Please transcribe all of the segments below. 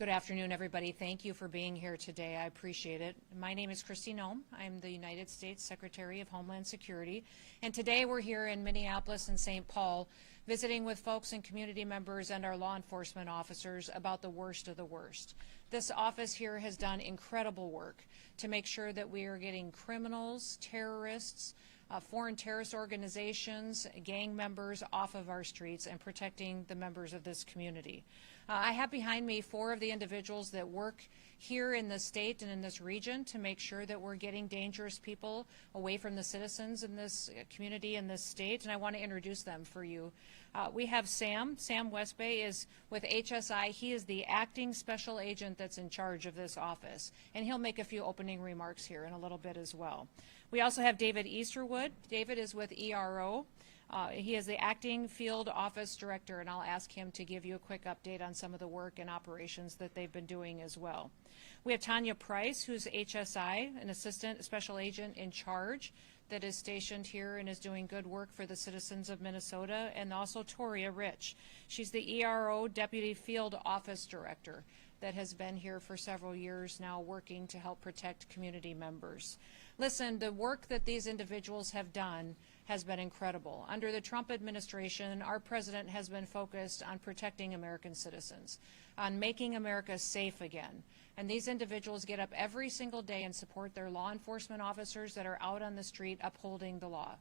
Good afternoon, everybody. Thank you for being here today. I appreciate it. My name is Kristi Noem. I'm the United States Secretary of Homeland Security, and today we're here in Minneapolis and St. Paul visiting with folks and community members and our law enforcement officers about the worst of the worst. This office here has done incredible work to make sure that we are getting criminals, terrorists, foreign terrorist organizations, gang members off of our streets and protecting the members of this community. I have behind me 4 of the individuals that work here in the state and in this region to make sure that we're getting dangerous people away from the citizens in this community in this state, and I want to introduce them for you. We have Sam Westbay is with HSI. He is the acting special agent that's in charge of this office, and he'll make a few opening remarks here in a little bit as well. We also have David Easterwood. David is with ERO. He is the acting field office director, and I'll ask him to give you a quick update on some of the work and operations that they've been doing as well. We have Tanya Price, who's HSI, an assistant special agent in charge that is stationed here and is doing good work for the citizens of Minnesota, and also Toria Rich. She's the ERO deputy field office director that has been here for several years now working to help protect community members. Listen, the work that these individuals have done has been incredible. Under the Trump administration, our president has been focused on protecting American citizens, on making America safe again. And these individuals get up every single day and support their law enforcement officers that are out on the street upholding the law.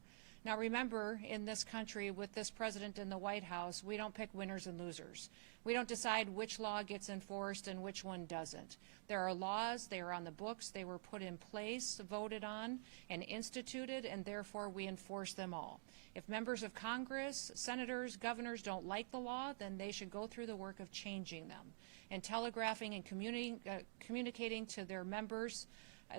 Now remember, in this country, with this president in the White House, we don't pick winners and losers. We don't decide which law gets enforced and which one doesn't. There are laws, they are on the books, they were put in place, voted on, and instituted, and therefore we enforce them all. If members of Congress, senators, governors don't like the law, then they should go through the work of changing them and telegraphing and communicating to their members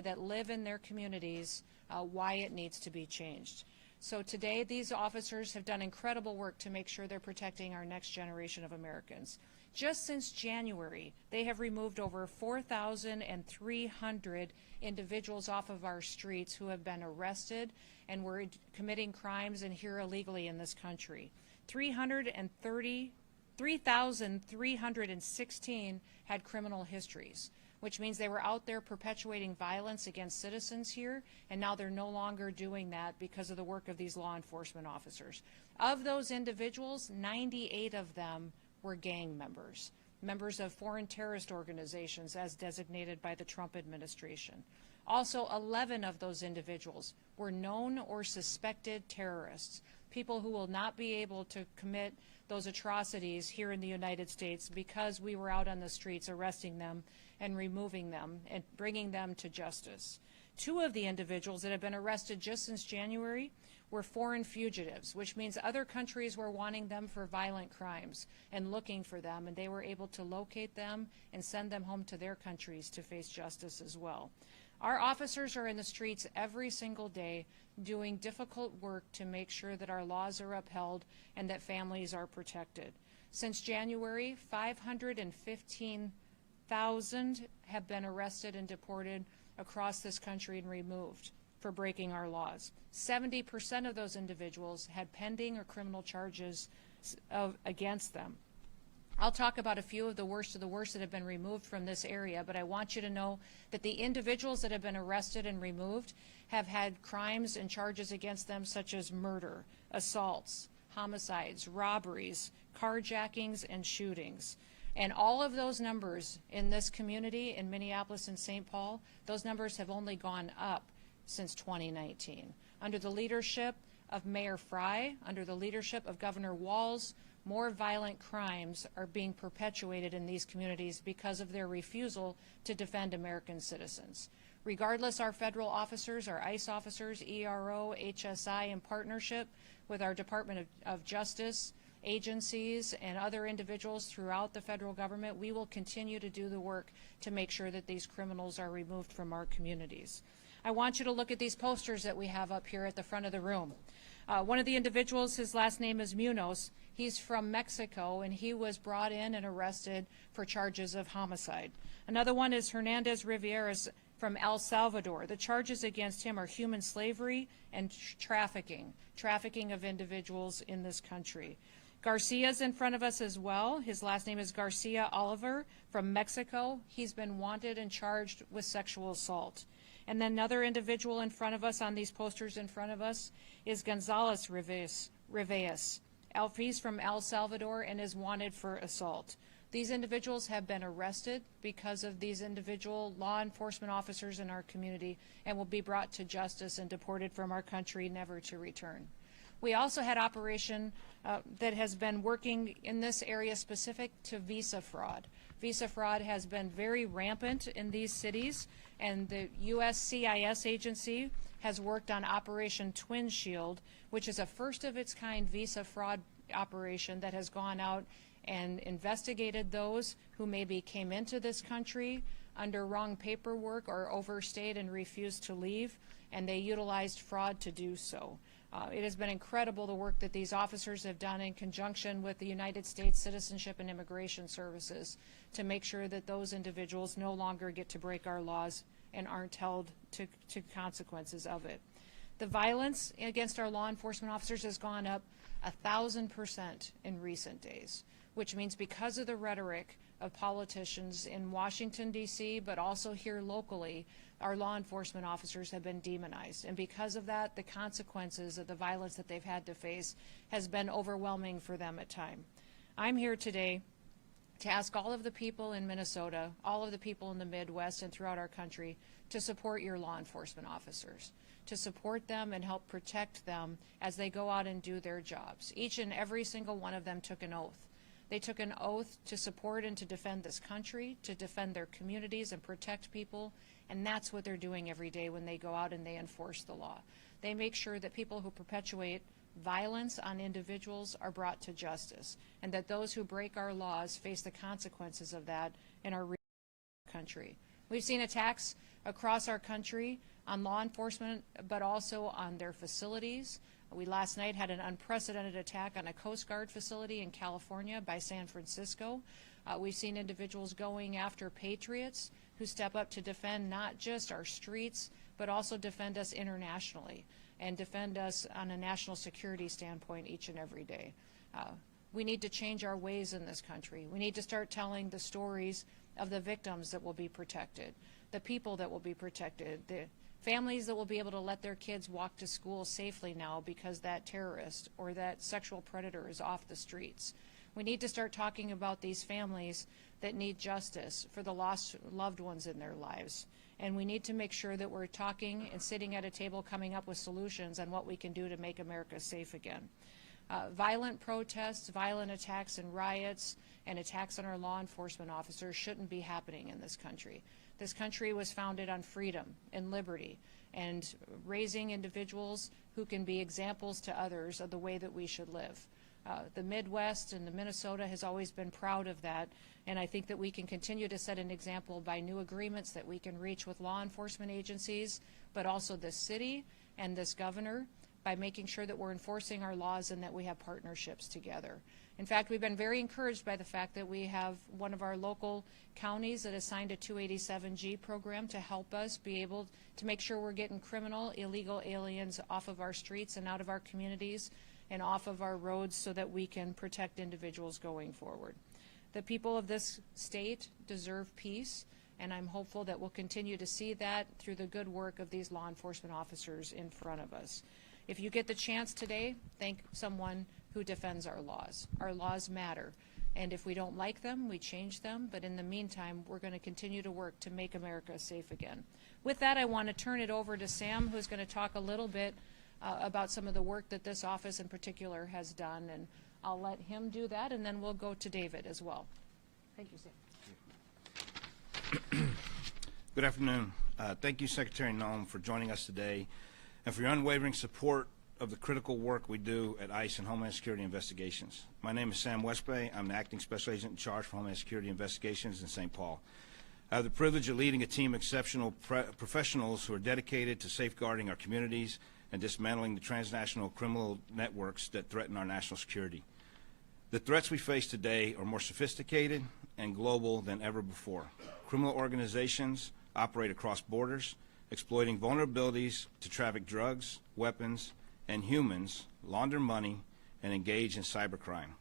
that live in their communities why it needs to be changed. So today, these officers have done incredible work to make sure they're protecting our next generation of Americans. Just since January, they have removed over 4,300 individuals off of our streets who have been arrested and were committing crimes and here illegally in this country. 3,316 had criminal histories, which means they were out there perpetuating violence against citizens here, and now they're no longer doing that because of the work of these law enforcement officers. Of those individuals, 98 of them were gang members, members of foreign terrorist organizations as designated by the Trump administration. Also, 11 of those individuals were known or suspected terrorists, people who will not be able to commit those atrocities here in the United States because we were out on the streets arresting them and removing them and bringing them to justice. 2 of the individuals that have been arrested just since January were foreign fugitives, which means other countries were wanting them for violent crimes and looking for them, and they were able to locate them and send them home to their countries to face justice as well. Our officers are in the streets every single day doing difficult work to make sure that our laws are upheld and that families are protected. Since January, 515,000 have been arrested and deported across this country and removed for breaking our laws. 70% of those individuals had pending or criminal charges against them. I'll talk about a few of the worst that have been removed from this area, but I want you to know that the individuals that have been arrested and removed have had crimes and charges against them such as murder, assaults, homicides, robberies, carjackings, and shootings. And all of those numbers in this community in Minneapolis and St. Paul, those numbers have only gone up since 2019. Under the leadership of Mayor Fry, under the leadership of Governor Walz, more violent crimes are being perpetuated in these communities because of their refusal to defend American citizens. Regardless, our federal officers, our ICE officers, ERO, HSI, in partnership with our Department of Justice, agencies, and other individuals throughout the federal government, we will continue to do the work to make sure that these criminals are removed from our communities. I want you to look at these posters that we have up here at the front of the room. One of the individuals, his last name is Munoz. He's from Mexico, and he was brought in and arrested for charges of homicide. Another one is Hernandez Rivieras from El Salvador. The charges against him are human slavery and trafficking of individuals in this country. Garcia's in front of us as well. His last name is Garcia Oliver from Mexico. He's been wanted and charged with sexual assault. And then another individual in front of us on these posters in front of us is Gonzalez Rivas. He's from El Salvador and is wanted for assault. These individuals have been arrested because of these individual law enforcement officers in our community and will be brought to justice and deported from our country, never to return. We also had operation that has been working in this area specific to visa fraud. Visa fraud has been very rampant in these cities, and the USCIS agency has worked on Operation Twin Shield, which is a first of its kind visa fraud operation that has gone out and investigated those who maybe came into this country under wrong paperwork or overstayed and refused to leave, and they utilized fraud to do so. It has been incredible the work that these officers have done in conjunction with the United States Citizenship and Immigration Services to make sure that those individuals no longer get to break our laws and aren't held to consequences of it. The violence against our law enforcement officers has gone up 1,000% in recent days, which means because of the rhetoric of politicians in Washington, D.C., but also here locally, our law enforcement officers have been demonized. And because of that, the consequences of the violence that they've had to face has been overwhelming for them at times. I'm here today to ask all of the people in Minnesota, all of the people in the Midwest and throughout our country to support your law enforcement officers, to support them and help protect them as they go out and do their jobs. Each and every single one of them took an oath. They took an oath to support and to defend this country, to defend their communities and protect people, and that's what they're doing every day when they go out and they enforce the law. They make sure that people who perpetuate violence on individuals are brought to justice, and that those who break our laws face the consequences of that in our country. We've seen attacks across our country on law enforcement, but also on their facilities. We last night had an unprecedented attack on a Coast Guard facility in California by San Francisco. We've seen individuals going after patriots who step up to defend not just our streets, but also defend us internationally and defend us on a national security standpoint each and every day. We need to change our ways in this country. We need to start telling the stories of the victims that will be protected, the people that will be protected, the families that will be able to let their kids walk to school safely now because that terrorist or that sexual predator is off the streets. We need to start talking about these families that need justice for the lost loved ones in their lives. And we need to make sure that we're talking and sitting at a table coming up with solutions on what we can do to make America safe again. Violent protests, violent attacks and riots, and attacks on our law enforcement officers shouldn't be happening in this country. This country was founded on freedom and liberty and raising individuals who can be examples to others of the way that we should live. The Midwest and the Minnesota has always been proud of that, and I think that we can continue to set an example by new agreements that we can reach with law enforcement agencies, but also this city and this governor, by making sure that we're enforcing our laws and that we have partnerships together. In fact, we've been very encouraged by the fact that we have one of our local counties that has signed a 287G program to help us be able to make sure we're getting criminal, illegal aliens off of our streets and out of our communities and off of our roads so that we can protect individuals going forward. The people of this state deserve peace, and I'm hopeful that we'll continue to see that through the good work of these law enforcement officers in front of us. If you get the chance today, thank someone who defends our laws. Our laws matter, and if we don't like them, we change them, but in the meantime, we're going to continue to work to make America safe again. With that, I want to turn it over to Sam, who's going to talk a little bit about some of the work that this office in particular has done, and I'll let him do that, and then we'll go to David as well. Thank you, Sam. Good afternoon. Thank you, Secretary Noem, for joining us today and for your unwavering support of the critical work we do at ICE and Homeland Security Investigations. My name is Sam Westbay. I'm the Acting Special Agent in charge for Homeland Security Investigations in St. Paul. I have the privilege of leading a team of exceptional professionals who are dedicated to safeguarding our communities and dismantling the transnational criminal networks that threaten our national security. The threats we face today are more sophisticated and global than ever before. Criminal organizations operate across borders, exploiting vulnerabilities to traffic drugs, weapons, and humans, launder money, and engage in cybercrime.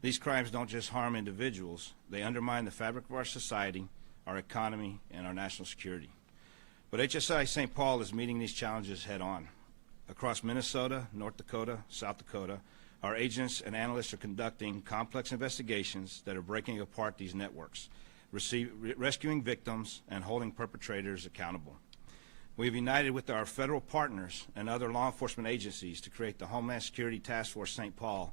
These crimes don't just harm individuals, they undermine the fabric of our society, our economy, and our national security. But HSI St. Paul is meeting these challenges head on. Across Minnesota, North Dakota, South Dakota, our agents and analysts are conducting complex investigations that are breaking apart these networks, rescuing victims, and holding perpetrators accountable. We have united with our federal partners and other law enforcement agencies to create the Homeland Security Task Force St. Paul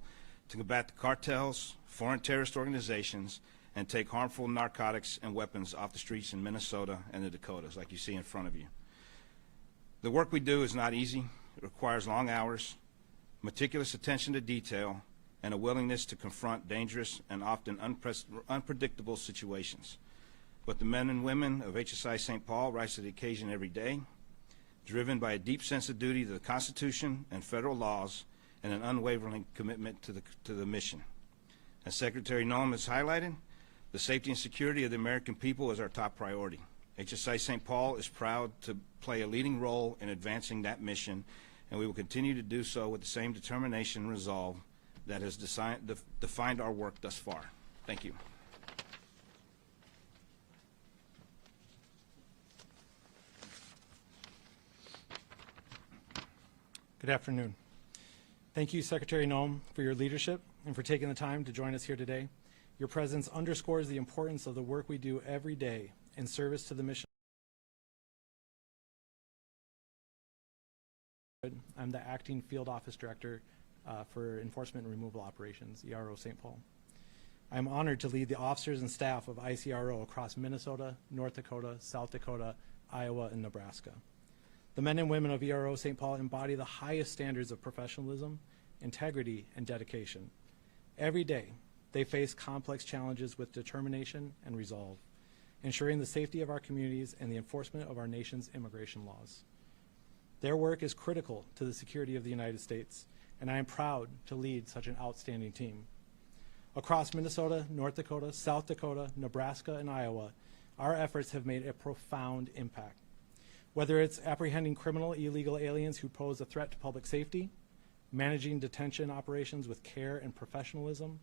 to combat the cartels, foreign terrorist organizations, and take harmful narcotics and weapons off the streets in Minnesota and the Dakotas, like you see in front of you. The work we do is not easy. It requires long hours, meticulous attention to detail, and a willingness to confront dangerous and often unpredictable situations. But the men and women of HSI St. Paul rise to the occasion every day, driven by a deep sense of duty to the Constitution and federal laws and an unwavering commitment to the mission. As Secretary Noem has highlighted, the safety and security of the American people is our top priority. HSI St. Paul is proud to play a leading role in advancing that mission, and we will continue to do so with the same determination and resolve that has defined our work thus far. Thank you. Good afternoon. Thank you, Secretary Noem, for your leadership and for taking the time to join us here today. Your presence underscores the importance of the work we do every day in service to the mission. I'm the Acting Field Office Director for Enforcement and Removal Operations, ERO St. Paul. I'm honored to lead the officers and staff of ICRO across Minnesota, North Dakota, South Dakota, Iowa, and Nebraska. The men and women of ERO St. Paul embody the highest standards of professionalism, integrity, and dedication. Every day, they face complex challenges with determination and resolve, ensuring the safety of our communities and the enforcement of our nation's immigration laws. Their work is critical to the security of the United States, and I am proud to lead such an outstanding team. Across Minnesota, North Dakota, South Dakota, Nebraska, and Iowa, our efforts have made a profound impact. Whether it's apprehending criminal illegal aliens who pose a threat to public safety, managing detention operations with care and professionalism,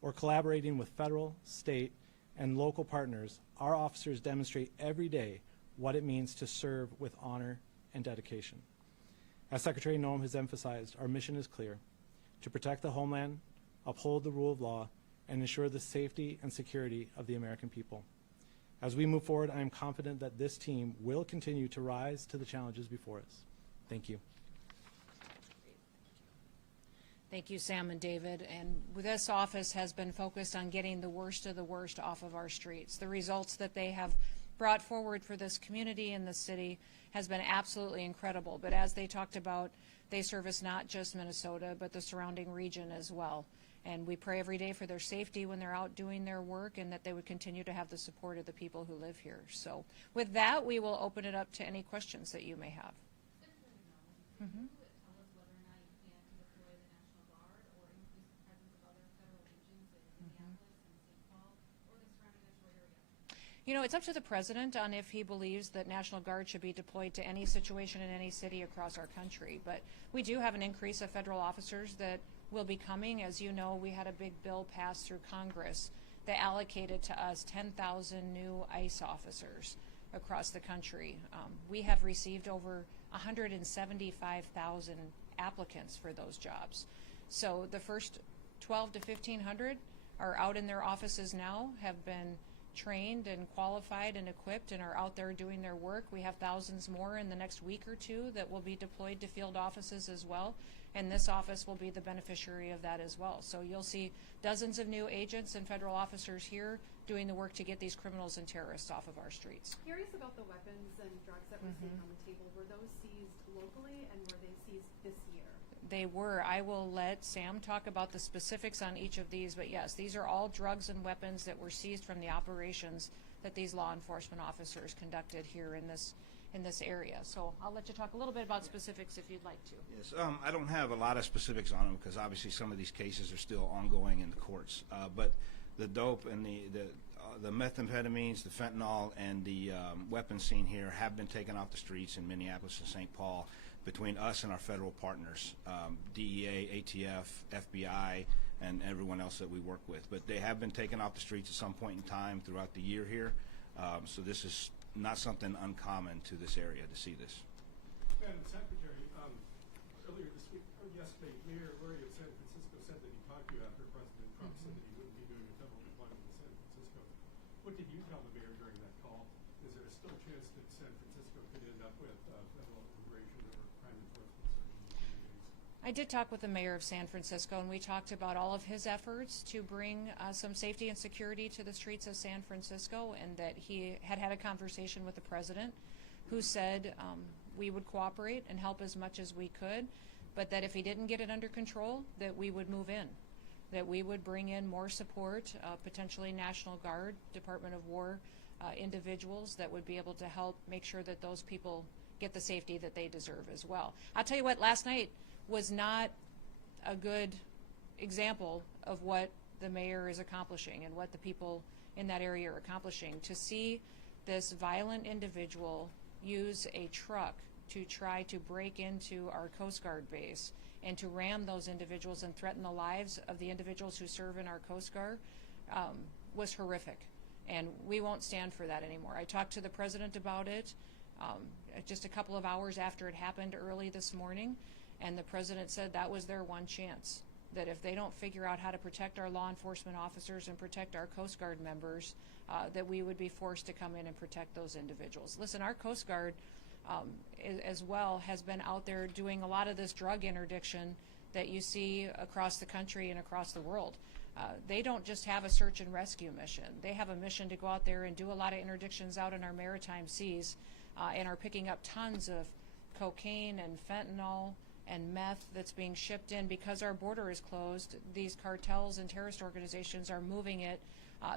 or collaborating with federal, state, and local partners, our officers demonstrate every day what it means to serve with honor and dedication. As Secretary Noem has emphasized, our mission is clear: to protect the homeland, uphold the rule of law, and ensure the safety and security of the American people. As we move forward, I am confident that this team will continue to rise to the challenges before us. Thank you. Thank you, Sam and David. And this office has been focused on getting the worst of the worst off of our streets. The results that they have brought forward for this community and the city has been absolutely incredible. But as they talked about, they service not just Minnesota, but the surrounding region as well. And we pray every day for their safety when they're out doing their work, and that they would continue to have the support of the people who live here. So with that, we will open it up to any questions that you may have. Mm-hmm. You know, it's up to the president on if he believes that National Guard should be deployed to any situation in any city across our country. But we do have an increase of federal officers that will be coming. As you know, we had a big bill passed through Congress that allocated to us 10,000 new ICE officers across the country. We have received over 175,000 applicants for those jobs. So the first 12 to 1,500 are out in their offices now, have been trained and qualified and equipped and are out there doing their work. We have thousands more in the next week or two that will be deployed to field offices as well, and this office will be the beneficiary of that as well. So you'll see dozens of new agents and federal officers here doing the work to get these criminals and terrorists off of our streets. Curious about the weapons and drugs that we're seeing on the table. Were those seized locally, and were they seized this year? They were. I will let Sam talk about the specifics on each of these, but yes, these are all drugs and weapons that were seized from the operations that these law enforcement officers conducted here in this area. So I'll let you talk a little bit about specifics if you'd like to. Yes, I don't have a lot of specifics on them because obviously some of these cases are still ongoing in the courts. But the dope and the methamphetamines, the fentanyl, and the weapons seen here have been taken off the streets in Minneapolis and St. Paul between us and our federal partners, DEA, ATF, FBI, and everyone else that we work with. But they have been taken off the streets at some point in time throughout the year here. So this is not something uncommon to this area to see this. Madam Secretary, earlier this week, or yesterday, Mayor Lurie of San Francisco said that he talked to you after President Trump said that he wouldn't be doing a federal deployment in San Francisco. What did you tell the mayor during that call? Is there still a chance that San Francisco could end up with federal immigration or crime enforcement communities? I did talk with the mayor of San Francisco, and we talked about all of his efforts to bring some safety and security to the streets of San Francisco, and that he had a conversation with the president, who said we would cooperate and help as much as we could, but that if he didn't get it under control, that we would move in, that we would bring in more support, potentially National Guard, Department of War individuals that would be able to help make sure that those people get the safety that they deserve as well. I'll tell you what, last night was not a good example of what the mayor is accomplishing and what the people in that area are accomplishing. To see this violent individual use a truck to try to break into our Coast Guard base and to ram those individuals and threaten the lives of the individuals who serve in our Coast Guard was horrific. And we won't stand for that anymore. I talked to the president about it just a couple of hours after it happened early this morning, and the president said that was their one chance, that if they don't figure out how to protect our law enforcement officers and protect our Coast Guard members, that we would be forced to come in and protect those individuals. Listen, our Coast Guard as well has been out there doing a lot of this drug interdiction that you see across the country and across the world. They don't just have a search and rescue mission. They have a mission to go out there and do a lot of interdictions out in our maritime seas and are picking up tons of cocaine and fentanyl and meth that's being shipped in. Because our border is closed, these cartels and terrorist organizations are moving it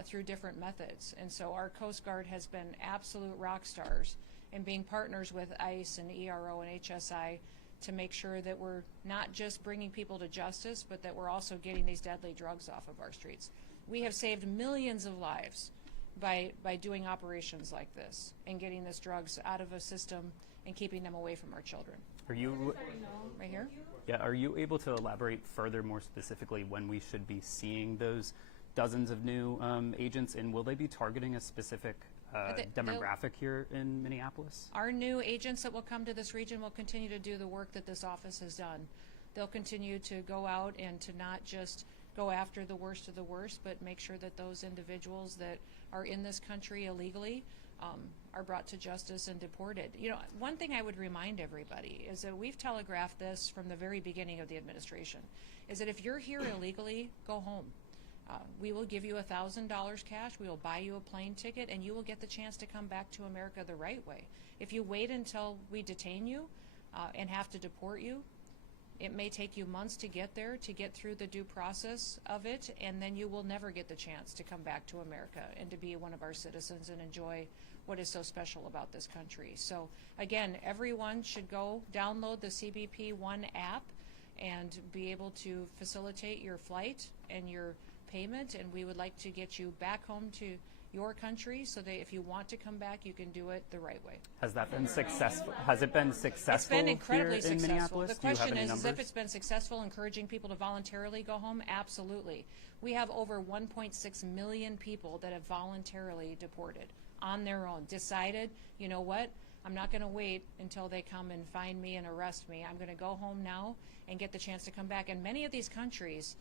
through different methods. And so our Coast Guard has been absolute rock stars in being partners with ICE and ERO and HSI to make sure that we're not just bringing people to justice, but that we're also getting these deadly drugs off of our streets. We have saved millions of lives by doing operations like this and getting these drugs out of a system and keeping them away from our children. Are you Right here? Yeah, are you able to elaborate further, more specifically, when we should be seeing those dozens of new agents, and will they be targeting a specific demographic here in Minneapolis? Our new agents that will come to this region will continue to do the work that this office has done. They'll continue to go out and to not just go after the worst of the worst, but make sure that those individuals that are in this country illegally are brought to justice and deported. You know, one thing I would remind everybody is that we've telegraphed this from the very beginning of the administration, is that if you're here illegally, go home. We will give you $1,000 cash, we will buy you a plane ticket, and you will get the chance to come back to America the right way. If you wait until we detain you and have to deport you, it may take you months to get there, to get through the due process of it, and then you will never get the chance to come back to America and to be one of our citizens and enjoy what is so special about this country. So again, everyone should go download the CBP One app and be able to facilitate your flight and your payment, and we would like to get you back home to your country so that if you want to come back, you can do it the right way. Has that been successful? Has it been successful? It's been incredibly here in successful. Minneapolis? The question is if it's been successful encouraging people to voluntarily go home. Absolutely. We have over 1.6 million people that have voluntarily deported on their own, decided, you know what, I'm not going to wait until they come and find me and arrest me. I'm going to go home now and get the chance to come back. And many of these countries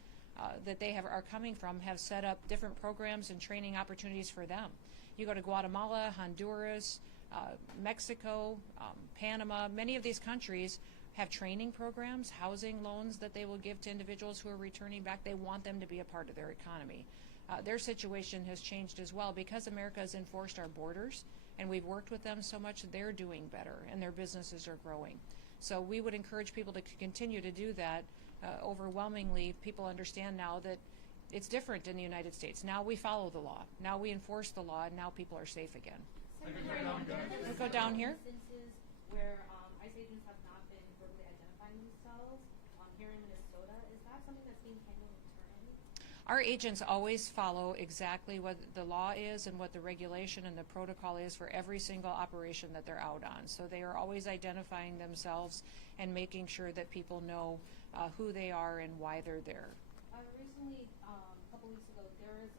that they are coming from have set up different programs and training opportunities for them. You go to Guatemala, Honduras, Mexico, Panama. Many of these countries have training programs, housing loans that they will give to individuals who are returning back. They want them to be a part of their economy. Their situation has changed as well because America has enforced our borders and we've worked with them so much. They're doing better and their businesses are growing. So we would encourage people to continue to do that. Overwhelmingly, people understand now that it's different in the United States. Now we follow the law. Now we enforce the law, and now people are safe again. We'll go down here. Instances where ICE agents have not been verbally identifying themselves here in Minnesota, is that something that's being handled internally? Our agents always follow exactly what the law is and what the regulation and the protocol is for every single operation that they're out on. So they are always identifying themselves and making sure that people know who they are and why they're there. Recently recently, a couple weeks ago, there was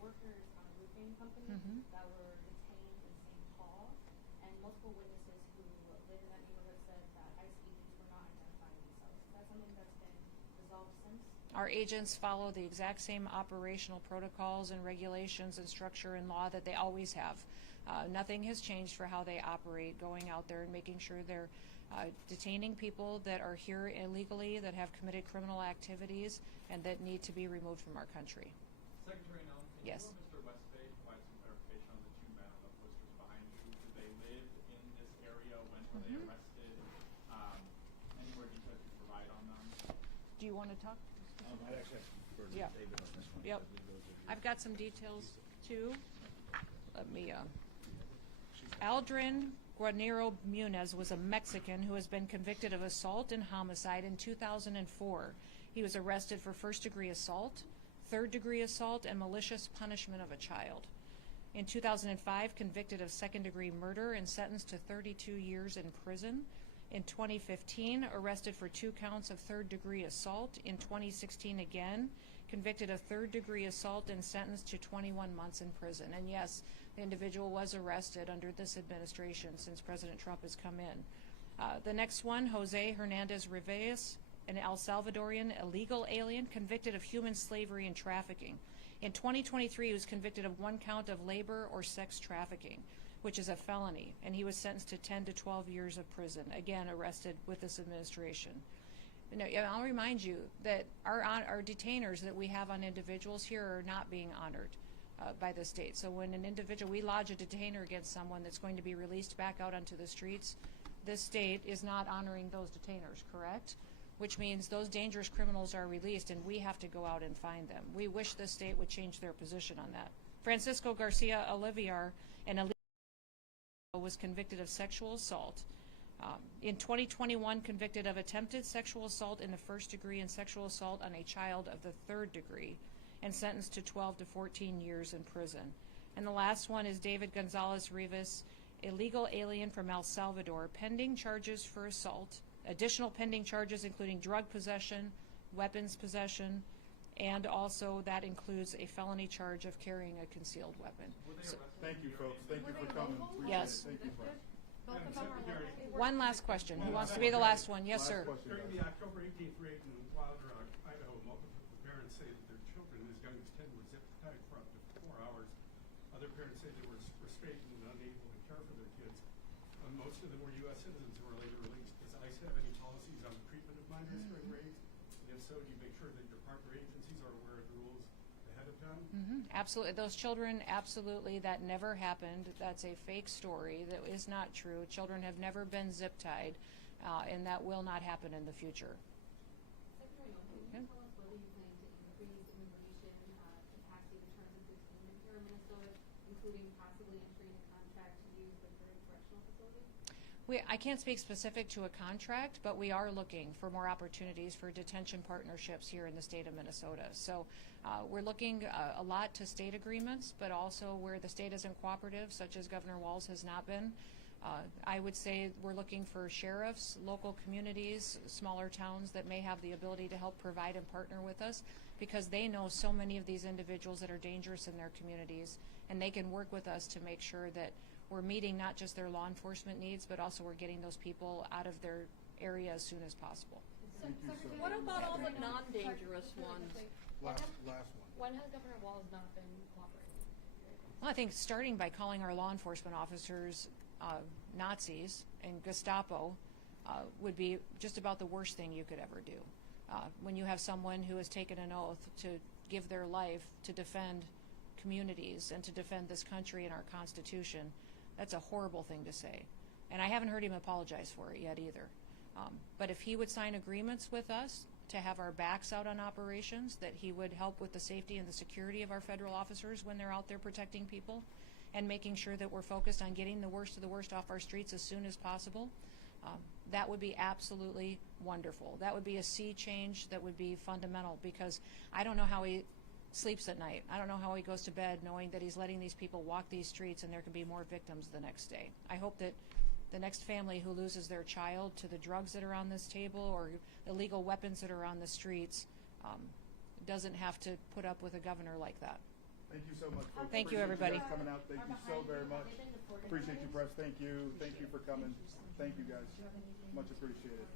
workers on a roofing company that were detained in St. Paul, and multiple witnesses who live in that neighborhood said that ICE agents were not identifying themselves. Is that something that's been resolved since? Our agents follow the exact same operational protocols and regulations and structure and law that they always have. Nothing has changed for how they operate, going out there and making sure they're detaining people that are here illegally, that have committed criminal activities, and that need to be removed from our country. Secretary Noem, can Yes. you or Mr. Westbay provide some clarification on the two men on the posters behind you? Did they live in this area? When were they arrested? Any more details you can provide on them? Do you want to talk? I'd actually have to refer to Yeah. David on this one. Yep. I believe those are- I've got some details too. Let me, Aldrin Guarnero Munez was a Mexican who has been convicted of assault and homicide in 2004. He was arrested for first-degree assault, third-degree assault, and malicious punishment of a child. In 2005, convicted of second-degree murder and sentenced to 32 years in prison. In 2015, arrested for 2 counts of third-degree assault. In 2016, again, convicted of third-degree assault and sentenced to 21 months in prison. And yes, the individual was arrested under this administration since President Trump has come in. The next one, Jose Hernandez Rivas, an El Salvadorian illegal alien convicted of human slavery and trafficking. In 2023, he was convicted of 1 count of labor or sex trafficking, which is a felony, and he was sentenced to 10 to 12 years of prison, again arrested with this administration. I'll remind you that our detainers that we have on individuals here are not being honored by the state. So when an individual, we lodge a detainer against someone that's going to be released back out onto the streets, this state is not honoring those detainers, correct? Which means those dangerous criminals are released and we have to go out and find them. We wish the state would change their position on that. Francisco Garcia Olivier, an illegal was convicted of sexual assault. In 2021, convicted of attempted sexual assault in the first degree and sexual assault on a child of the third degree, and sentenced to 12 to 14 years in prison. And the last one is David Gonzalez Rivas, illegal alien from El Salvador, pending charges for assault, additional pending charges including drug possession, weapons possession, and also that includes a felony charge of carrying a concealed weapon. So, Thank you, folks. Thank you for coming. yes. Thank you. Both of them are Secretary, local. One last question. Who wants to be the last one? Yes, sir. During the October 18th raid in Wild Rock, Idaho, multiple parents say that their children as young as 10 were zip tied for up to 4 hours. Other parents say they were frustrated and unable to care for their kids. Most of them were U.S. citizens who were later released. Does ICE have any policies on the treatment of minors during raids? And if so, do you make sure that your partner agencies are aware of the rules ahead of time? Absolutely. Those children, absolutely, that never happened. That's a fake story. That is not true. Children have never been zip tied, and that will not happen in the future. Secretary Noem, can you tell us whether you plan to increase immigration capacity in terms of detainment here in Minnesota, including possibly entering a contract to use the current correctional facility? I can't speak specific to a contract, but we are looking for more opportunities for detention partnerships here in the state of Minnesota. So we're looking a lot to state agreements, but also where the state isn't cooperative, such as Governor Walz has not been. I would say we're looking for sheriffs, local communities, smaller towns that may have the ability to help provide and partner with us, because they know so many of these individuals that are dangerous in their communities, and they can work with us to make sure that we're meeting not just their law enforcement needs, but also we're getting those people out of their area as soon as possible. What about all the non-dangerous ones? Last one. When has Governor Walz not been cooperating? Well, I think starting by calling our law enforcement officers Nazis and Gestapo would be just about the worst thing you could ever do. When you have someone who has taken an oath to give their life to defend communities and to defend this country and our Constitution, that's a horrible thing to say. And I haven't heard him apologize for it yet either. But if he would sign agreements with us to have our backs out on operations, that he would help with the safety and the security of our federal officers when they're out there protecting people, and making sure that we're focused on getting the worst of the worst off our streets as soon as possible, that would be absolutely wonderful. That would be a sea change that would be fundamental, because I don't know how he sleeps at night. I don't know how he goes to bed knowing that he's letting these people walk these streets and there can be more victims the next day. I hope that the next family who loses their child to the drugs that are on this table or illegal weapons that are on the streets, doesn't have to put up with a governor like that. Thank you so much, folks. Thank you, Appreciate everybody. guys coming out. Thank you so very much. Appreciate you, press. Thank you. Thank you for coming. Thank you, guys. Much appreciated.